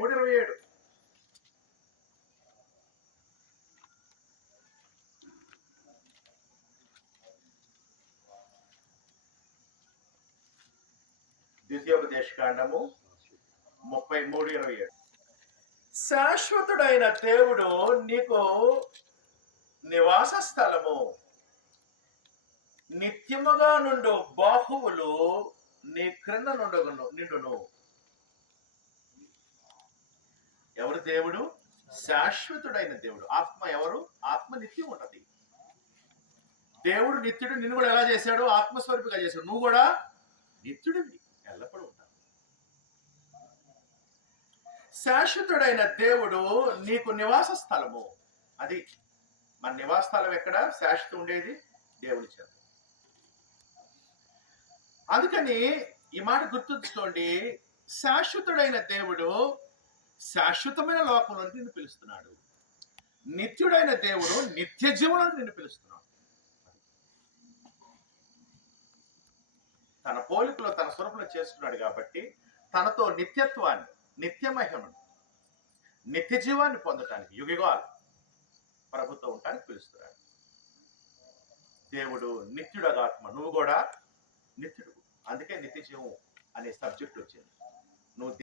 33:27. ద్వితీయోపదేశకాండము 33:27. శాశ్వతుడైన దేవుడు నీకు నివాస స్థలము, నిత్యముగా నుండు బాహువులు నీ క్రింద నిండును. ఎవరు దేవుడు? శాశ్వతుడైన దేవుడు. ఆత్మ ఎవరు? ఆత్మ నిత్యం ఉంటది. దేవుడు నిత్యుడు. నిన్ను కూడా ఎలా చేశాడు? ఆత్మస్వరూపిగా చేశాడు. నువ్వు కూడా నిత్యుడివి, ఎల్లప్పుడూ ఉంటావు. శాశ్వతుడైన దేవుడు నీకు నివాస స్థలము. అది మన నివాస స్థలం ఎక్కడ? శాశ్వతం ఉండేది దేవుని చేత. అందుకని ఈ మాట గుర్తుంచుకోండి. శాశ్వతుడైన దేవుడు శాశ్వతమైన లోకంలో నిన్ను పిలుస్తున్నాడు. నిత్యుడైన దేవుడు నిత్య జీవనంలో నిన్ను పిలుస్తున్నాడు. తన పోలికలో తన స్వరూపంలో చేసుకున్నాడు కాబట్టి తనతో నిత్యత్వాన్ని, నిత్య మహిమను, నిత్య జీవాన్ని పొందటానికి యుగాలు ప్రభుత్వం ఉండటానికి పిలుస్తున్నాడు. దేవుడు నిత్యుడగా ఆత్మ. నువ్వు కూడా నిత్యుడు. అందుకే నిత్య జీవం అనే సబ్జెక్ట్ వచ్చింది. నువ్వు